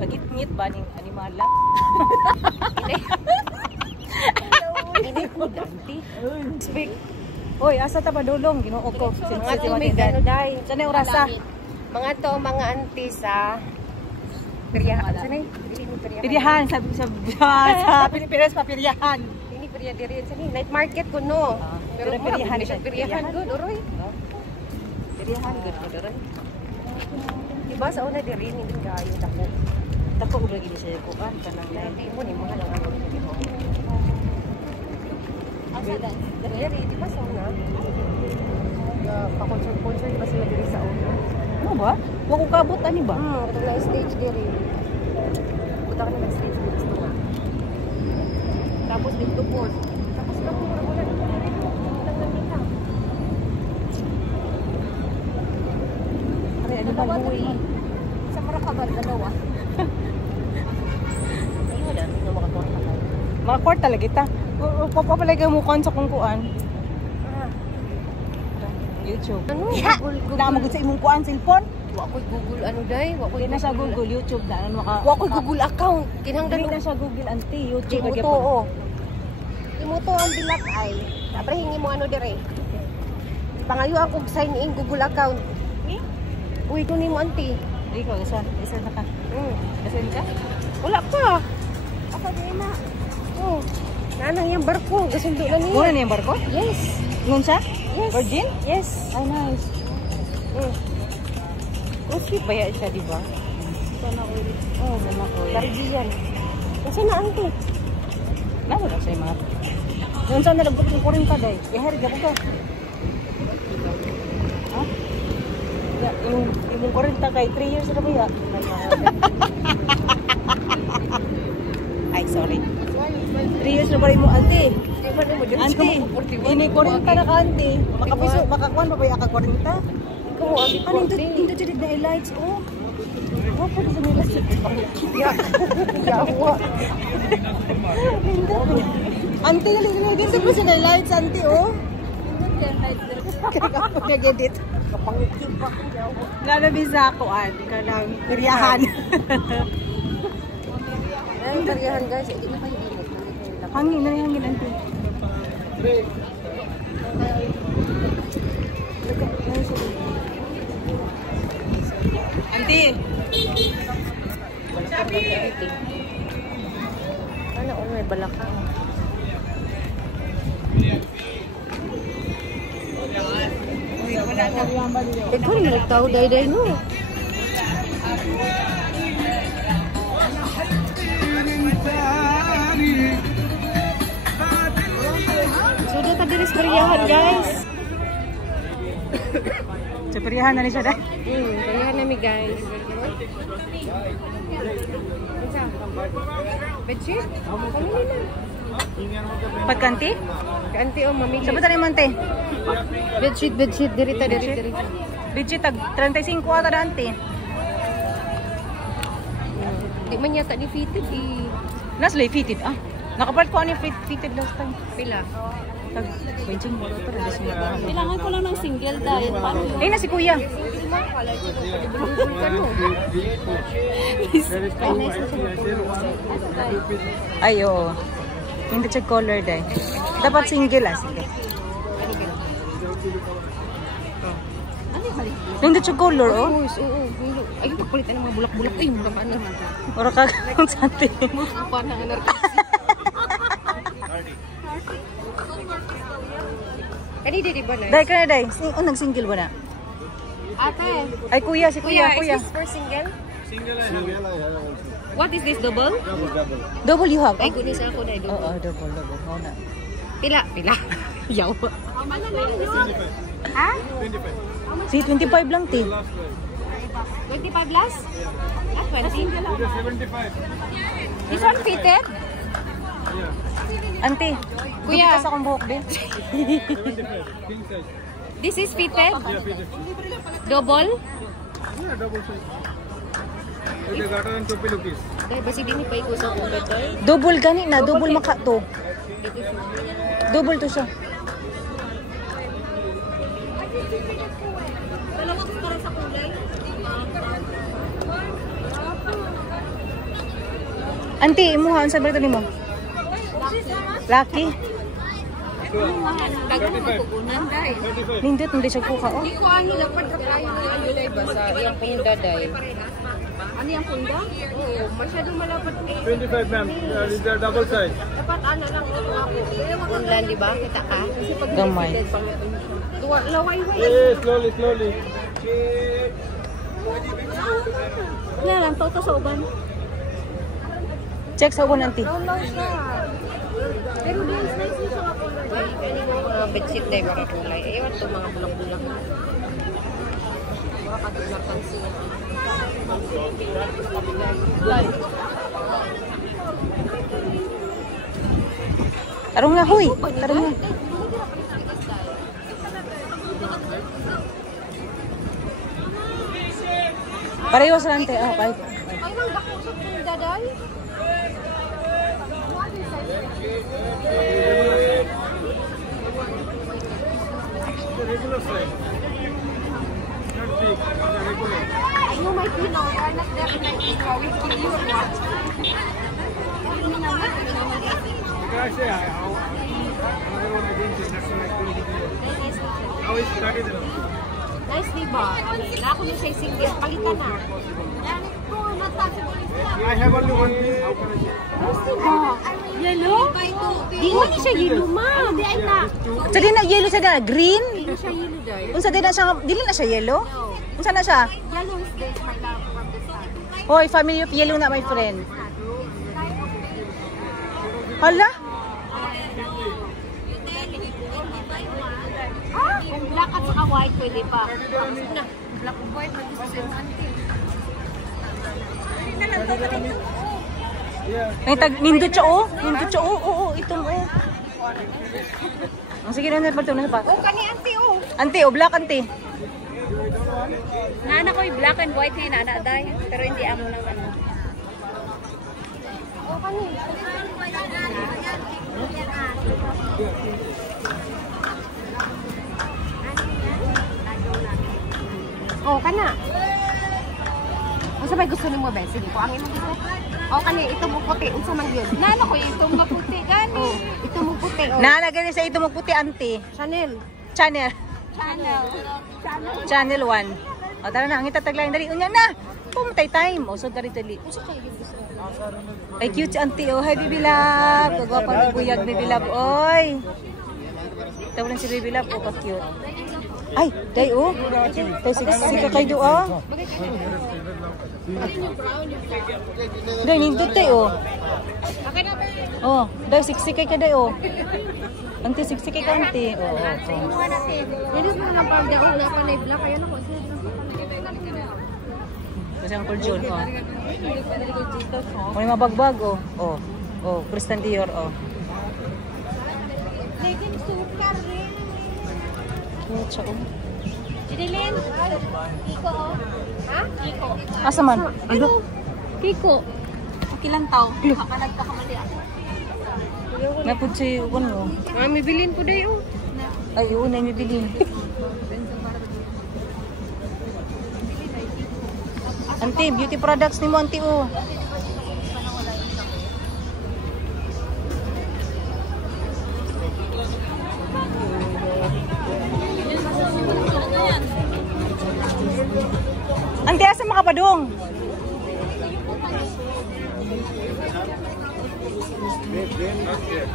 Pagit-ngit ba ning animala? Hindi ko danti. Speak. Hoy, asa ta ba dulong? Ginoo ko. Mga tumig ano dai. Sana orasa. Mga to mga auntie sa Piriyahan. Sanay? Piriyahan sa Pilipinas pa piriyahan. Ini piriya diri sanay. Night market ko no. Pero piriyahan siya. Piriyahan good oroy. Piriyahan good oroy. Diba sa una diri ni kayo dako. Dako ug lagi siya ko kan kanang Labi mo ni mga lang ano dito. Asa dan? Diri di ba sa una? Pa-concert di ba sila diri sa una? Ano ba? Wa ko kabot ani ba? Ito na stage diri. Buta ka na stage diri sa nga. Tapos dito po. Tapos ka po wala. Ari ano ba luwi? Sa Maracabal dalawa. Ayun na, no makakita ka. Mga court talaga ita. Papalagay mo kon sa kung kuan. YouTube. Ano? Google. Namagod sa imong kuan cellphone? Wa ko'y Google ano day? Wa ko'y Di na sa Google, YouTube na ano maka. Wa ko'y Google account. Kinahanglan Di na sa Google anti, YouTube Di mo to, oh. Di mo to ang bilak ay. Dapat hingi mo ano dire. Pangayo ako sign in Google account. Uy, kunin mo auntie. Di ko isa na ka. Kasi ka? Wala pa. Ako din na. Oh. Nanang yung barko, gasundo na niya. Muna na yung barko? Yes. Ngun siya? Yes. Virgin? Yes. Ay, nice. Cute ba yan siya, di ba? Sana ko ulit. Oh, sana ko. Caribbean. Kasi na auntie. Nalo lang sa'yo mga. Ngun siya nalagpot ng kurin ka, day. Yahari, gabo ka. Ha? Yung kurin ka kay 3 years na ba ya? Ay, sorry. 3 years na ba rin mo, auntie? Auntie, ini kurin ka na ka, auntie. Makakuan pa ba yung akakurin ka? Ikaw, abi ko. Hindi dito the highlights, oh. What po sa nila? Yawa. Auntie, dito po sa highlights, auntie, oh. Kaya-edit. Kapangitip pa ko yawa. Nalabisa ako, kanang piriyahan. Ay, pariyahan guys. Hindi na kayo init. Hangin, auntie. Auntie! Ano, may balakang. Ito rin nagtao day-day no. So dito diri sa pariyahan guys. Sa piriyahan na ni siya, dahil. Pariyahan nami guys. Bedsheet? Kanina na. Pagkanti? Kanti o mamili. Sabi tayo man, te. Bedsheet, dirita. Legit, tag 35 ata na, auntie. Di man yata ni fitted eh. Nasli, fitted, ah. Nakapart ko ano yung fitted last time. Pila? Tag 20 mo ito, rin siya. Kailangan ko lang ng single diet. Paano yun? Eh, na si kuya. Ay, oo. Hindi siya color dahil. Dapat single, sige. Hindi siya color, oh. Oo. Ay, pagpalitan ng mga bulak-bulak. Ay, mga paano. Ora ka kung sante. Mga paano ang anarkasi. Kanina di ba na? Dahil ka na, dahil. Nag-single ba na? Ate. Ay, kuya, si kuya. Is this for single? Single I have. What is this, double? Double. Double you have? Ay, kunin sa ako na double. Oo, double. Oo na. Pila? Yaw. Ha? 25. Si 25 lang, te. 25 last? Ah, 20? 75. This one fitted? Auntie, Kuya. gumitas akong buhok, be. 75. King size. This is fitted? Yeah, 50. Double? Yeah, double size. Okay, got on 20 rupees. Dahil ba si Dini pa ikaw sa computer? Double gani na, double maka to. Double to siya. Dalawang para sa kulay? Auntie, imuha ang sabi nimo. Lucky. 35. Nindot hindi siya kuha oh. Iko ang hilapad ra kayo na yun ba sa iyang punda day. Ano yung punda? Oo, masyadong malapad ni. 25 ma'am. These are double size. Dapat ano lang ito ako. Punda, di ba? Kita ka? Kasi pag Gamay. laway-way. Yes, slowly, slowly. Lang, to sa uban. Check sa uban auntie. Law siya. Pero nice siya nga kulay. Kani mo mga bedsheet day mga kulay. Ayun to mga bulang-bulang. Mga katulakan siya. Tarong na huy. Tarong na. Pareho sa ante. Oh, kahit. Ay, nang dako sa punda day. Regular size. Not big. Regular. I know my pillow. Why not there in my pillow? We kill you or what? Actually, another one I didn't say. That's like 20 kilos. How is started? Nice, diba? Na ako yung siya single. Palitan na. I have only one piece. How can I say? Yellow? Di mo ni siya yellow, ma'am. Di ay na. Sa di na yellow sa na green. Di siya yellow dahil. Unsa di na siya dili na siya yellow? Unsa na siya? Yellow is this, my love, from the sun. Hoy, family of yellow na my friend. Hala? Kung black at saka white, pwede pa. Na, black and white, mag-isa sa auntie. May tag nindot siya oh. Nindot siya oh. Oo, itong oh. Ang sige na pa to na pa. Oh, kani auntie, oh. Auntie, oh black auntie. Nana ko yung black and white ngayon, nana day. Pero hindi amo ng ano. Oh, kani. Oh, kana. Unsa may gusto nimo ba? Sige ko ang imong gusto. Oh, kani ito mo puti, unsa man yun? Nana ko ito mo puti gani. Oh, ito mo puti. Oh. Nalagay sa ito mo puti auntie. Chanel. Channel. Channel 1. O tara na, ang itataglayin dali. Unya na. Pumatay time. O so dari dali. Ay cute si auntie oh. Hi baby love. Kagwapa ni buyag baby love. Oy. Tawag si baby love. Oh, ka-cute. Ay, day oh. Day sika kay do oh. Day nindot tay oh. Oh, day siksik kay day oh. Auntie siksik kay auntie. Oh. Hindi mo lang pa daw na pa na black kaya nako siya. Kasi ang John oh. May mabagbag oh. Oh. Oh, Christian Dior oh. Naging super rin. Cute siya oh. Jinilin. Kiko oh. Ha? Kiko. Asa man? Ano? Kiko. Kilang tao. Kakanag ka kamali ako. Napud si ano? Ah, may bilin ko day oh. Ay, una may bilhin. Auntie, beauty products ni mo, auntie, oh. Auntie, asa makapadong?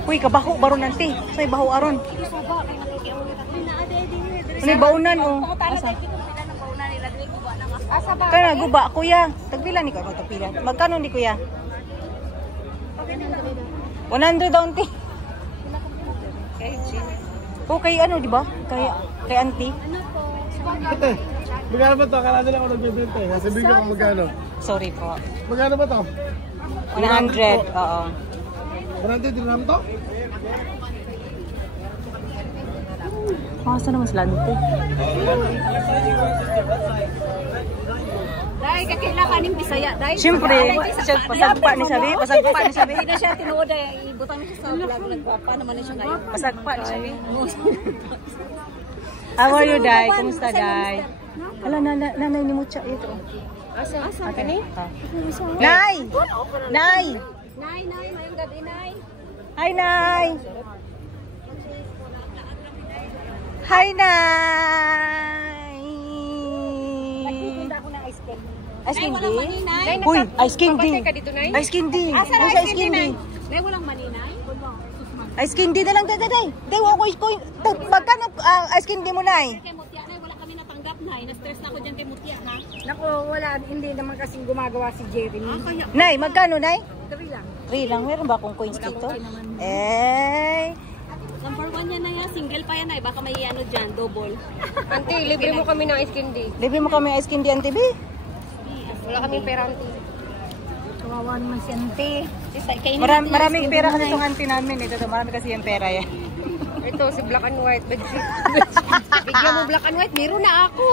Uy, kabaho, baron, auntie. Sa'y baho, aron. Ano yung baunan, oh. Asa? Asa ba? Kaya guba, kuya. Tagpila ni ko. Tagpila. Magkano ni kuya? 100 daw, auntie. Okay, ano, di ba? Kay auntie. Ate, magkano ba ito? Akala nila ako nagbibenta eh. Sabihin ko kung magkano. Sorry po. Magkano ba ito? 100, oo. 100 din naman ito? Asa naman sila auntie? Dai, kakailangan ng Bisaya, dai. Siyempre, pasagpa ni sabi. Pasagpa ni sabi. Hindi na siya tinuod ay ibutang niya sa vlog. Nagpapa naman na siya ngayon. Pasagpa ni sabi. How are you, Day? Kumusta, Day? Hala, nanay ni Mucha. Ito. Asa kani? Nay! Nay! Nay, mayong gabi, Nay. Hi, Nay! Hi, Nay! Nagtitinda ako ng ice cream. Ice candy? Nay, Uy, ice candy! Papasay ka dito, Nay? Ice candy! Asa na Nasa ice candy, Nay? Nay, walang mani, Nay? Ice candy na lang, day. Day, wako magkano ice candy mo, Nay? Kay Mutya, Nay, wala kami natanggap, Nay. Na-stress na ako dyan kay Mutya, ha? Nako, wala. Hindi naman kasing gumagawa si Jeremy. Nay, magkano, Nay? 3 lang. 3 lang. Meron ba akong coins dito? Eh... Number 1 yan na yan. Single pa yan, Nay. Baka may ano dyan, double. Auntie, libre mo kami ng ice candy. Libre mo kami ice candy, Auntie B? Wala kaming pera, Auntie. Kawawa naman si Auntie. Maraming pera kasi itong auntie namin. Ito, marami kasi yung pera yan. Ito, si black and white. Bigyan mo black and white. Meron na ako.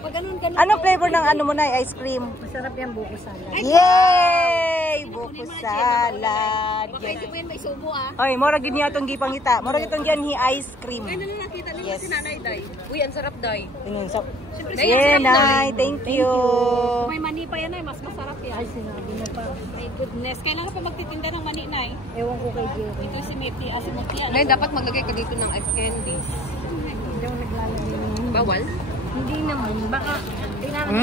Pag ganun, Anong flavor ng ano mo, Nay? Ice cream? Masarap yan, buko salad. Yay! Buko salad. Pwede mo yan, may subo, ah. Oy, mora gid niya itong gipangita. Mora gid itong hi ice cream. Kaya na nakita nila Yes. si Nanay, Day. Uy, ang sarap, Day. Yun, so, Nay, yeah, ang sarap, Nay. Thank you. Kung may mani pa yan, Nay, mas masarap yan. Ay, sinabi mo pa. My goodness. Kailangan pa magtitinda ng mani, Nay. Ewan ko kay Jeremy. Ito si Mipi, si Mutya. Nay, dapat maglagay ka dito ng ice candy. Hindi ako naglalagay ng... Bawal? Hindi naman. Baka kailangan...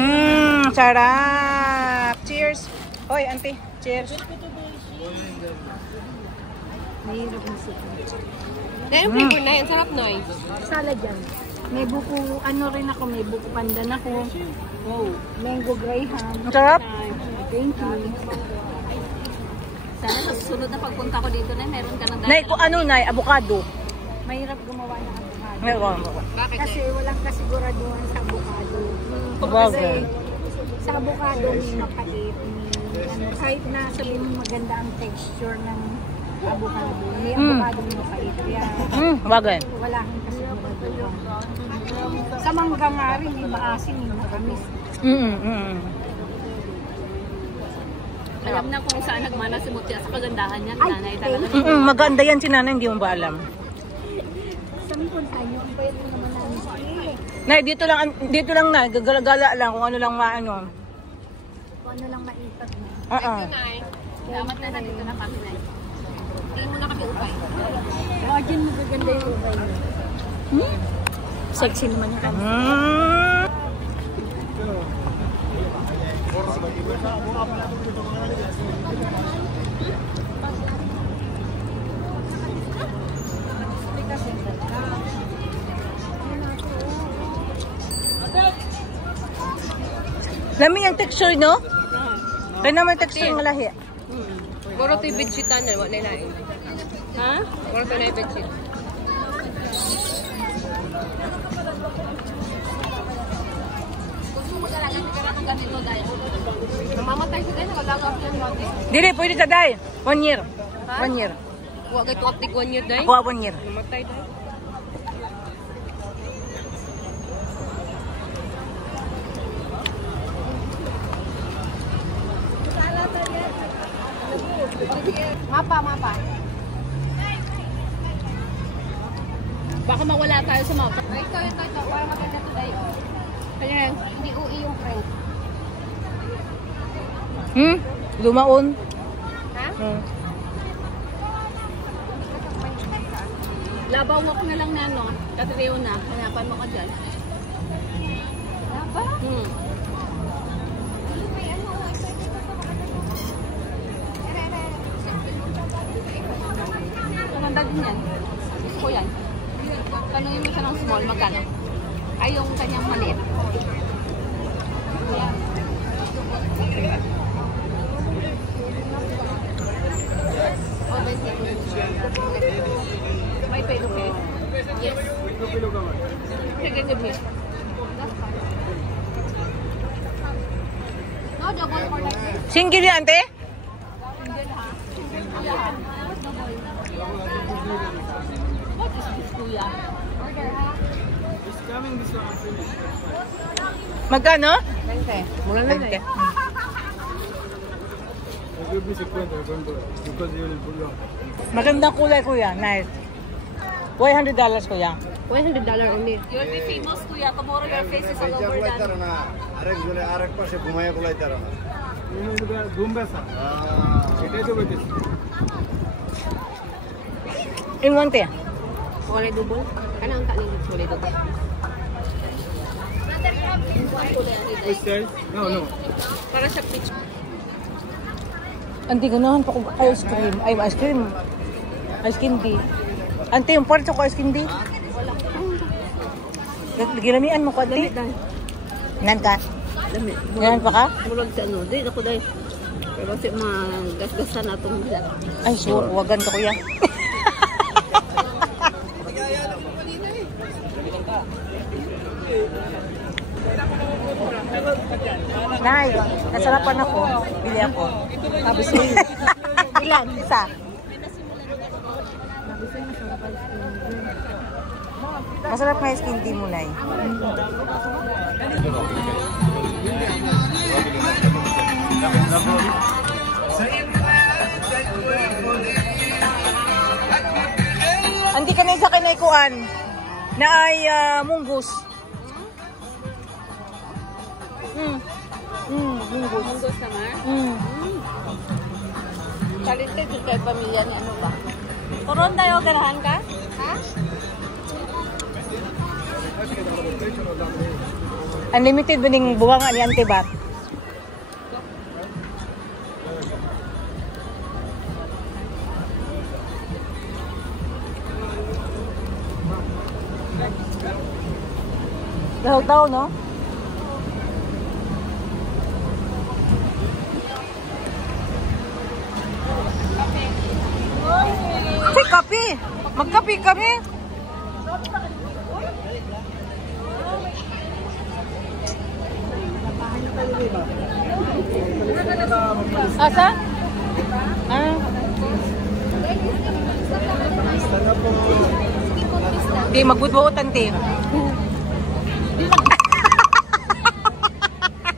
Sarap. Cheers. Hoy, auntie. Cheers. Mahirap na siya. Nay, yung flavor na yan. Sarap, Nay. Salad yan. May buko, ano rin ako, may buko pandan ako. Oh, mango graham. Ang sarap. Thank you. Sana sa susunod na pagpunta ko dito, Nay, meron ka ng Nay, kung ano, Nay, avocado. Mahirap gumawa ng avocado. Meron. Bakit, Kasi walang kasiguraduhan sa avocado. Avocado. Kasi sa avocado may mapait. Ano, kahit na sabihin mo maganda ang texture ng avocado, may avocado may mapait. Kaya Bagay. wala kang kasiguraduhan. Sa mangga nga rin, hindi maasin, hindi matamis. Alam na kung saan nagmana si Mutya sa kagandahan niya, Nanay talaga. Maganda yan si Nanay, hindi mo ba alam? Sabi ko sa inyo, ang pwede naman namin sa Nay, dito lang na, gagala lang kung ano lang maano. kung ano lang maipat mo. Nay, salamat na nandito na kami, Nay. Hindi mo na kami upay. Imagine mo gaganda yung ubay mo. Sexy naman yung kami. Lami yung texture, no? Kaya naman texture ng lahi. Puro ito yung bedsheet na. Wala na yun. Ha? Puro ito na yung bedsheet. Gusto mo talaga magkaroon ng ganito, Day. Namamatay sila na. Wala ka yan, Mati. Dili, pwede ka, Day. 1 year. 1 year. Huwag ito optic 1 year, Day. Ako 1 year. Namatay, Day. Mapa. Baka mawala tayo sa mapa. Ito. Para maganda to, Day. Kaya yan. Hindi UI yung friend. Lumaon. Ha? Labaw walk na lang na, no? Katriyo na. Hanapan mo ka dyan. Labaw? Maganda din yan. Gusto ko yan. Tanungin mo siya ng small, magkano? Ay, yung kanyang maliit. Yan. Oh, 20. May pay okay? Yes. Sige, give me. No, double for like this. Single yan, ante? Single, ha? What is this, kuya? Order, ha? It's coming this one. Magkano? 20. Mula na, Day. It will be 50, remember, because you will pull up. Magandang kulay, kuya. Nice. $100, kuya. $100 only. You'll be famous, kuya. Tomorrow your face is all over that. Gumbasa. It is with this. Inuwan te. Wala double. Ano ang kanin? Wala double. Which size? No. Para sa peach. Anti ganahan pa ko ice cream. Ay, ice cream. Ice candy. Anti, yung parang ko ice candy. Ginamian mo ko, anti? Nan ka? Dami. Nan pa ka? Murag sa ano. Di ako dahil. Pero kasi magasgasan na itong bilat. Ay, so, wagan ka kuya. Nay, nasarapan ako. Bili ako. Tapos ilan? Isa. Masarap nga yung skin tea mo, Nay. Hindi ka na isa kinaikuan na ay munggus. Munggus. Munggus naman? Kalite ko kay pamilya ni ano ba? Turon tayo, ganahan ka? Ha? Unlimited ba ning buwanga ni Ante ba? Lahog daw, no? Ay, kape! Magkape kami! Asa? Di, magbudbuotan, ti.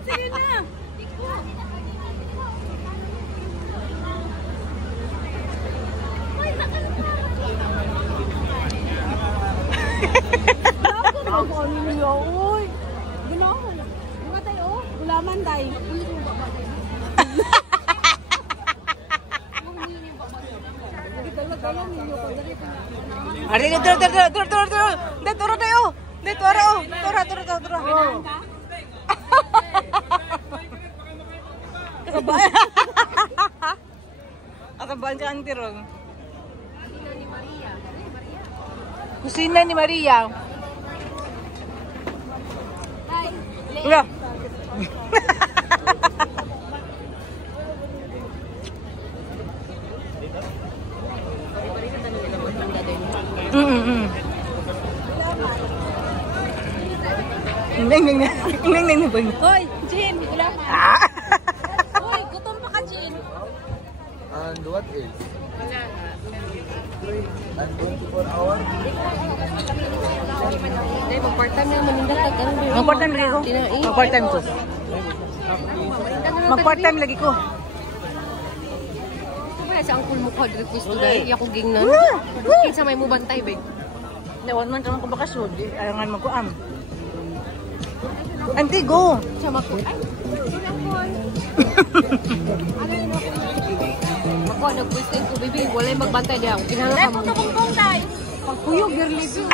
Sige na. Uy, gano'n. Mga tayo, ulaman tayo. Ari, turo tayo. Turo. Kasabaan. Kasabaan ka ang tirong. Kusina ni Maria. Ulah. Neng ba? Hoy, Jin, ulaman. Hoy, gutom pa ka, Jin. And what is? And 24 hours? Dahil mag-part-time yung manindatag. Mag-part-time lagi ko. Mag-part-time ko. Mag-part-time lagi ko. Kaya sa angkul mo ka, request to dahil ako gingnan. Kinsa may mo bantay, be. Nawan man ka mga bakasyon. Ayangan mo ko am. Auntie, go! Siya mako. Ay, ako, nag-question ko, baby. Wala yung magbantay niya. Kinahanga ka mo. Bong tayo. Pagkuyog, girly, yun.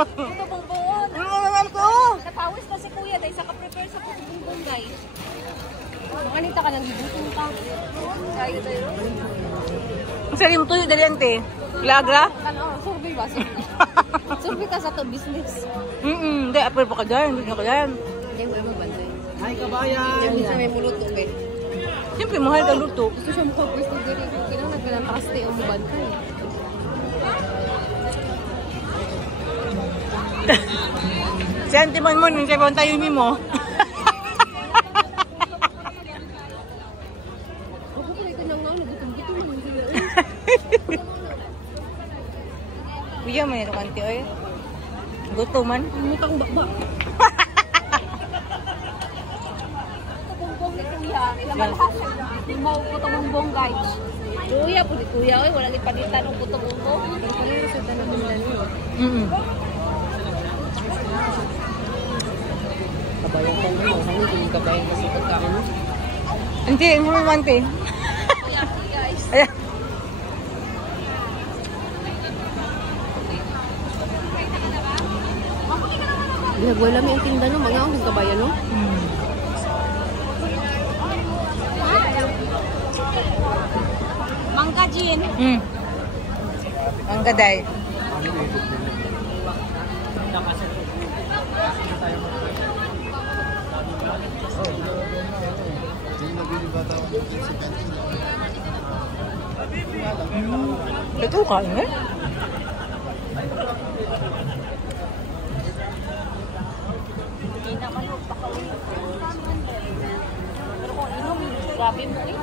Ito bongbong. Ano naman ko? Napawis na si kuya dahil sa ka-prepare sa bongbong guys. Makanita ka nang gibutong ka. Kaya tayo. Sali mo tuyo dali, Auntie. Glagra? Ano, survey ba? Survey ka sa to business. Hindi, apel pa ka dyan. Hindi ka dyan. Hindi mo yung bantay. Hi, kabayan! Yung isa may muluto, be. Siyempre, mahal ka luto. Gusto siya mukha-pwesto diri. Kinahanglan ka ng pakaste o mubantay. Si Auntie man mo, nung siya pa tayo mo. Ako pala ito nang nga, nagutom-gutom mo yung sila. Kuya, may ito Auntie, oy. Gusto man. Mutang bakba. Ito bongbong ni kuya. Lamalhas. Limaw ko ito bongbong guys. Kuya, puli kuya, oy. Wala ni panitan ng puto-puto. Pero pala yung sa tanong nila niyo. kabayan ka mo. Kami yung kabayan kasi pagkaon. Hindi, ang humimante. Ayan. Nagwala may ang tinda no, mga ang kabayan no. Mangga Jin. Ang gaday. Ito ka eh? Grabe mo eh.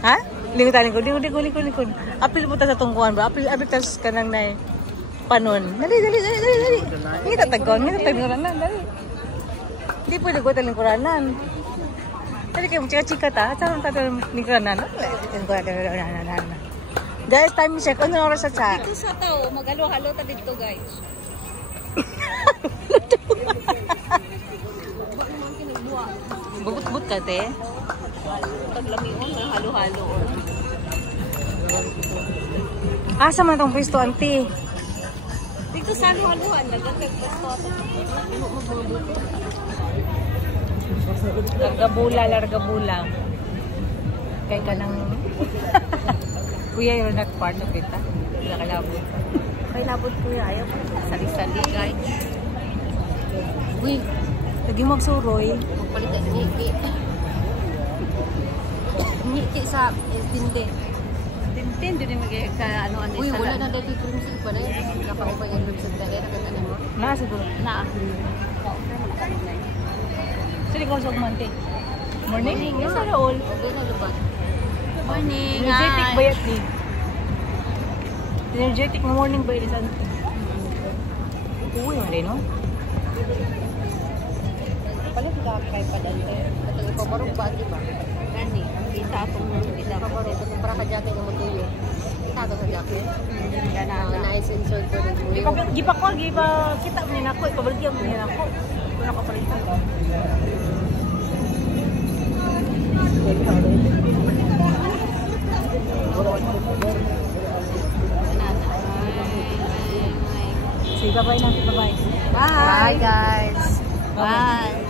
Ha? Likod. Apil mo ta sa tungkuan ba? Apil tas kanang na panon. Dali. Hindi tatagon, dali. Hindi pwede ko talingkuranan. Dali kayo, chika-chika ta. Saan tayo lingkuranan? Guys, time check. Ano oras sa chat? Ito sa tao, mag-halo-halo ta dito guys. Bubut-but ka, te? Taglami mo, halo-halo. Asa man tong pwesto, auntie? Dito sa halo-haloan, nagkakagpasto ako. Largabula. Kaya ka nang... Kuya, you're not part of it, ha? Wala ka labot. May labot kuya, ayaw ko. Sali-sali guys. Uy, Lagi magsuroy. magpalitan ngiti. Ngiti sa tindi. Tintin, din yung ano-ano. Uy, wala na dito crimson pa na yun. Nakaupay yung crimson pa rin. Nakatanin mo. Na, siguro. Na. Sige ko sa umante. Morning. Yes, sir, all. Okay na lubat. Morning. Energetic ba yan, di? Energetic na morning ba yun? Uwi mo rin, no? Palit ka kay Padante. At ang ipamarong ba, di ba? Gani, kita akong kita ako. Ipamarong ko para ka jacket ng matuyo. Kita ka sa jacket. Na-sensor ko rin mo. Gipa ko, kita mo nila ako. Ipabaligyan mo nila ako. Kung nakapalitan. Sige, bye-bye natin, bye-bye. Bye guys. Bye.